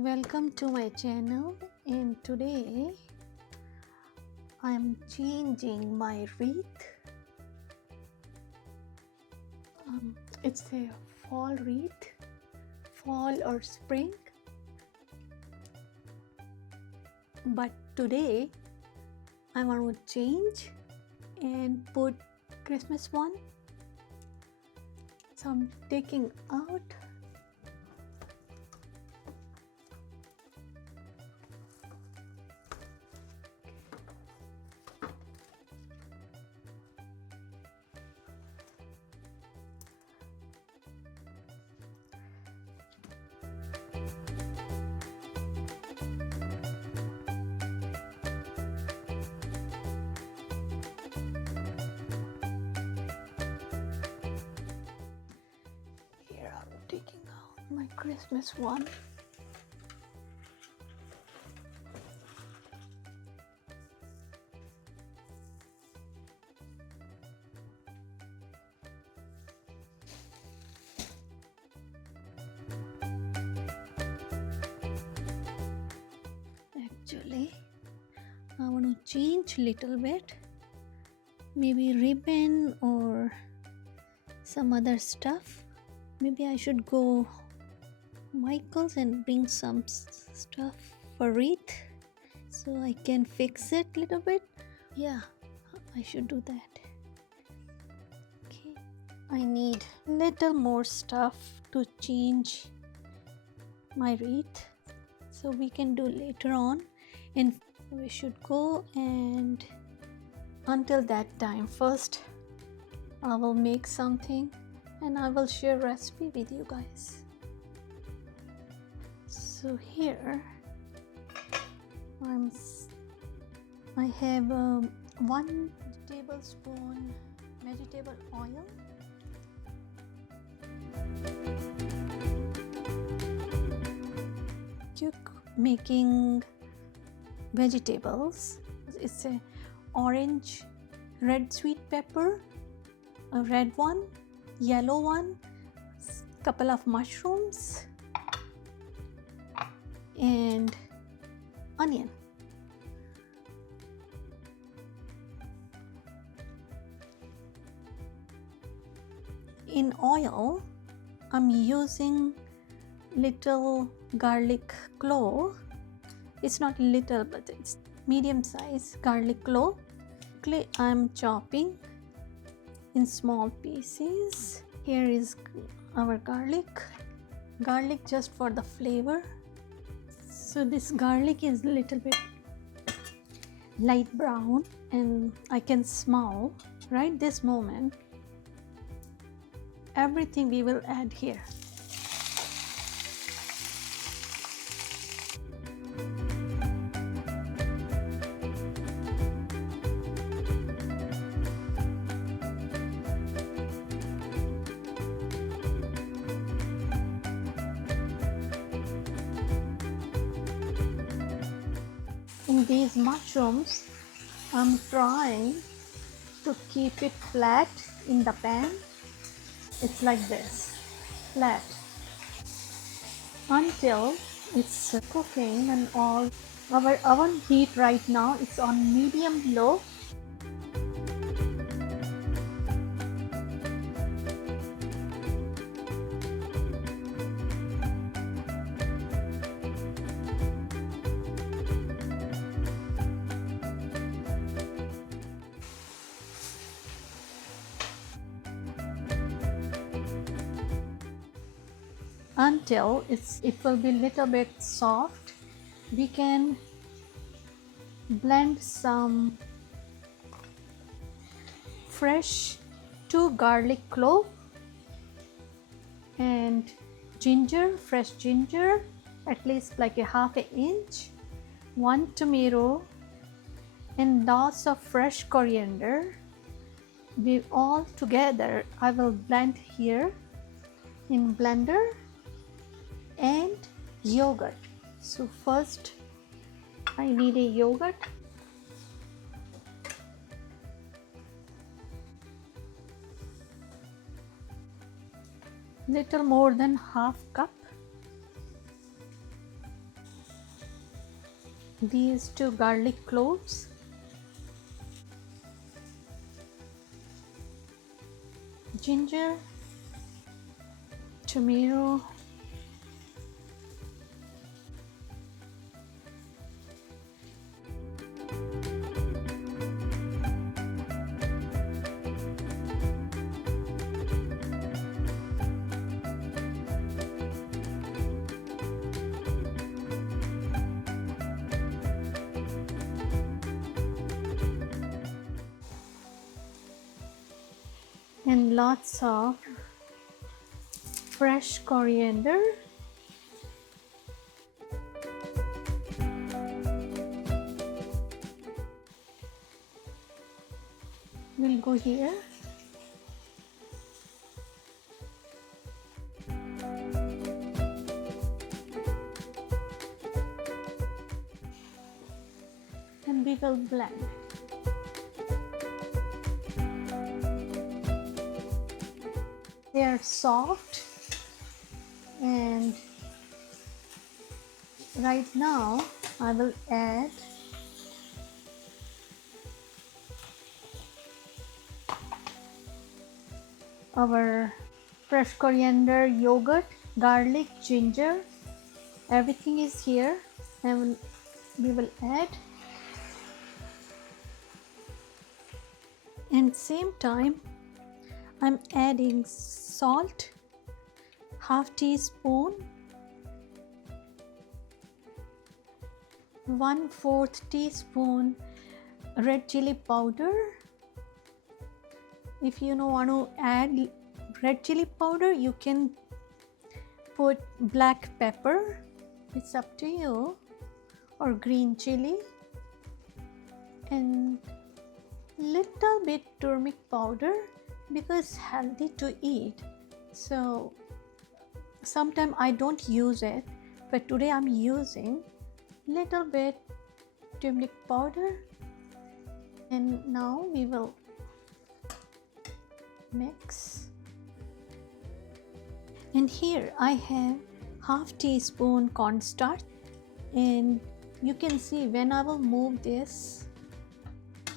Welcome to my channel, and today I am changing my wreath. It's a fall wreath, fall or spring, but today I want to change and put Christmas one. So I'm taking out here. I'm taking out my Christmas one. Actually, I want to change little bit, maybe ribbon or some other stuff. Maybe I should go Michael's and bring some stuff for wreath so I can fix it little bit. Yeah, I should do that. Okay, I need little more stuff to change my wreath, so we can do later on, and we should go. And until that time, first I will make something and I will share recipe with you guys. So here I have 1 tablespoon vegetable oil, making vegetables. It's a orange, red sweet pepper, a red one, yellow one, couple of mushrooms, and onion. In oil, I'm using little garlic clove. It's not little, but it's medium size garlic clove. I'm chopping in small pieces. Here is our garlic just for the flavor. So this garlic is a little bit light brown, and I can smell right this moment everything we will add here. In these mushrooms, I'm trying to keep it flat in the pan. It's like this, flat, until it's cooking and all. Our oven heat right now is on medium low. Until it will be little bit soft. We can blend some fresh 2 garlic clove and ginger, fresh ginger, at least like a half an inch, 1 tomato, and lots of fresh coriander. We all together I will blend here in blender, and yogurt. So first I need a yogurt. Little more than half cup. these two garlic cloves, ginger, tomato, and lots of fresh coriander. We'll go here. And we will blend. They are soft, and right now I will add our fresh coriander, yogurt, garlic, ginger, everything is here, and we will add. And same time I'm adding salt, half teaspoon, 1/4 teaspoon red chili powder. If you don't want to add red chili powder, you can put black pepper, it's up to you, or green chili, and little bit turmeric powder because healthy to eat. So sometimes I don't use it, but today I'm using little bit turmeric powder. And now we will mix. And here I have half teaspoon cornstarch, and you can see when I will move this,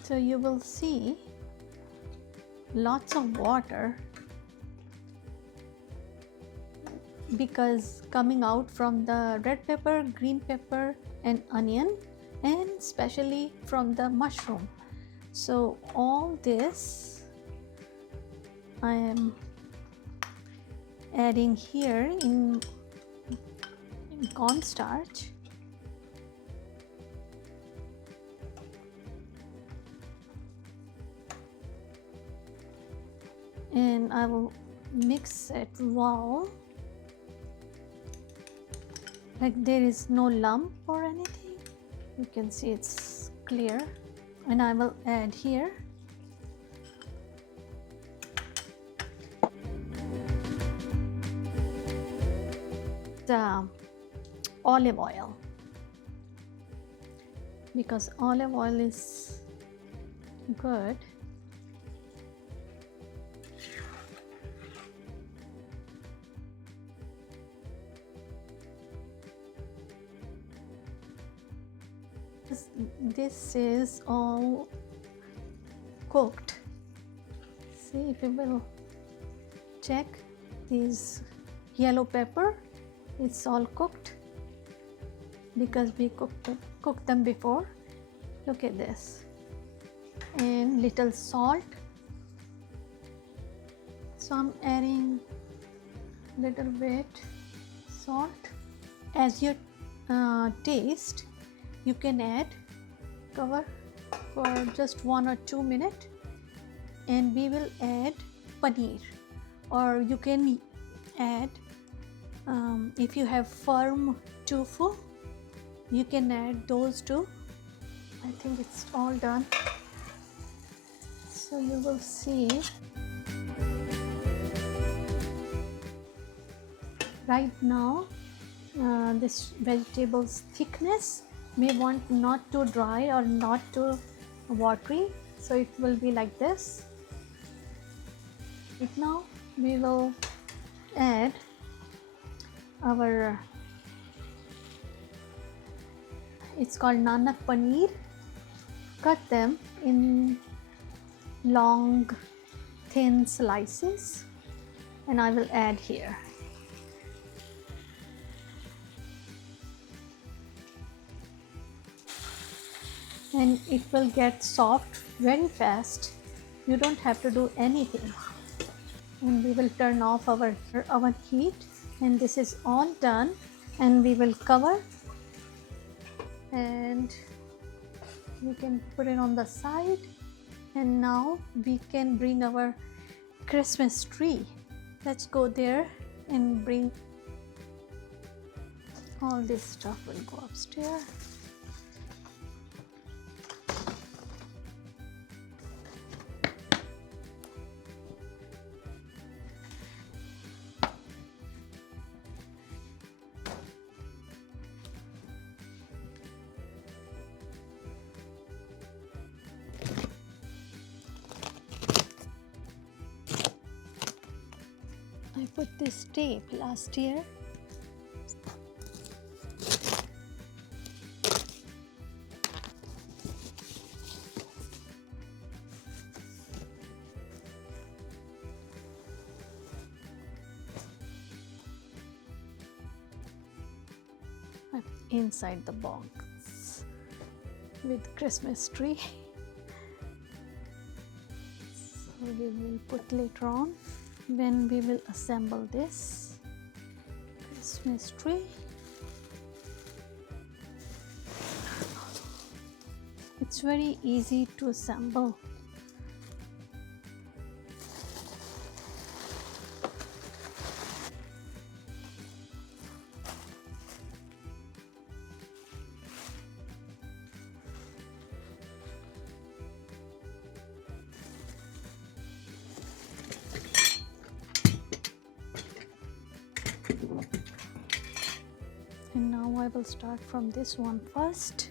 so you will see lots of water because coming out from the red pepper, green pepper and onion, and especially from the mushroom. So all this I am adding here in cornstarch. And I will mix it well, like there is no lump or anything. You can see it's clear. And I will add here the olive oil, because olive oil is good. This is all cooked. See, if you will check these yellow pepper, it's all cooked because we cooked them before. Look at this. And little salt. So I'm adding little bit salt. As your taste, you can add. Cover for just 1 or 2 minutes, and we will add paneer, or you can add if you have firm tofu, you can add those too. I think it's all done, so you will see right now this vegetable's thickness may want not too dry or not too watery, so it will be like this. Right now we will add our It's called nanak paneer. Cut them in long thin slices and I will add here. And it will get soft very fast. You don't have to do anything. And we will turn off our oven heat, and this is all done, and we will cover and we can put it on the side. And now we can bring our Christmas tree. Let's go there and bring all this stuff. Will go upstairs. I put this tape last year. Inside the box with Christmas tree. So we will put later on when we will assemble this Christmas tree. It's very easy to assemble. And now I will start from this one first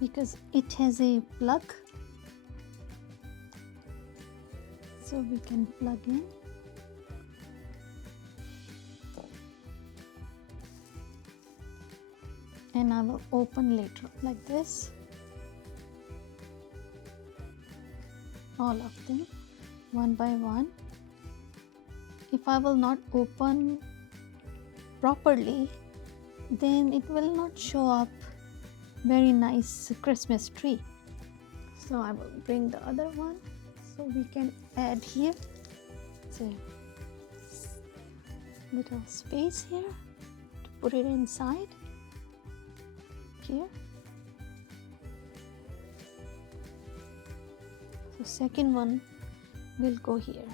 because it has a plug, so we can plug in. And I will open later like this, all of them one by one. If I will not open properly, then it will not show up very nice Christmas tree. So I will bring the other one so we can add here. It's a little space here to put it inside here. So second one will go here,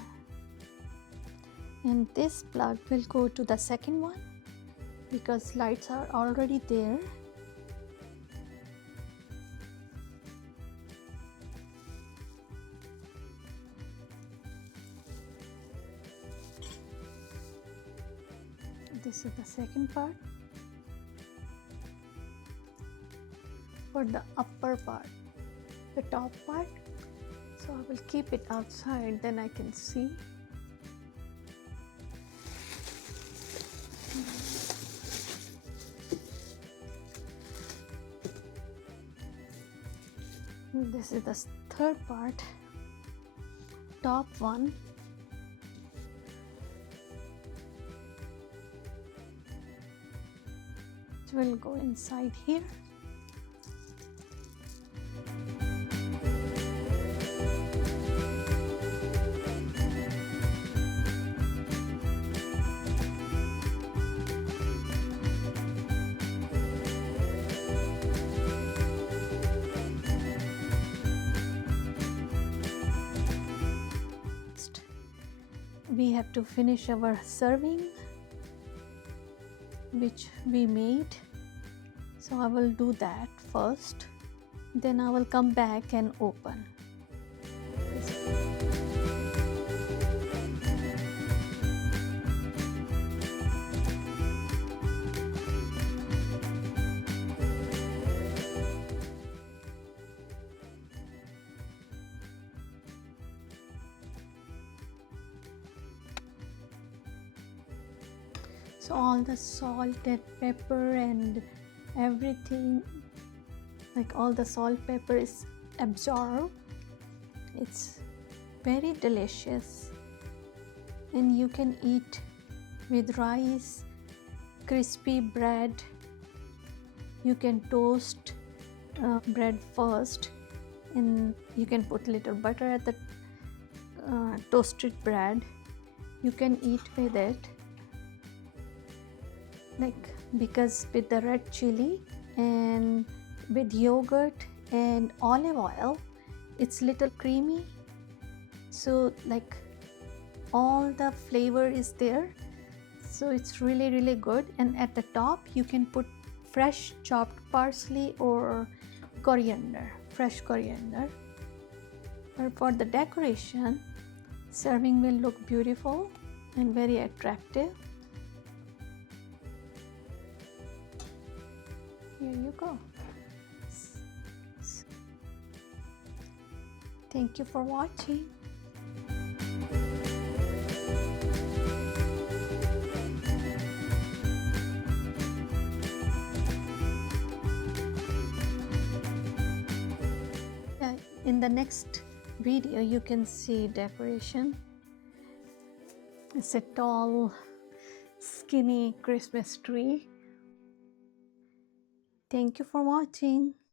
and this plug will go to the second one because lights are already there. This is the second part. For the upper part, the top part, so I will keep it outside, then I can see. This is the third part, top one. It will go inside here. We have to finish our serving which we made, so I will do that first, then I will come back and open. So all the salt and pepper and everything, like all the salt pepper is absorbed. It's very delicious, and you can eat with rice, crispy bread. You can toast bread first, and you can put little butter at the toasted bread. You can eat with it, like, because with the red chili and with yogurt and olive oil, it's little creamy, so like all the flavor is there, so it's really good. And at the top you can put fresh chopped parsley or coriander, fresh coriander. But for the decoration, serving will look beautiful and very attractive. Here you go. Thank you for watching. In the next video you can see decoration. It's a tall, skinny Christmas tree. Thank you for watching.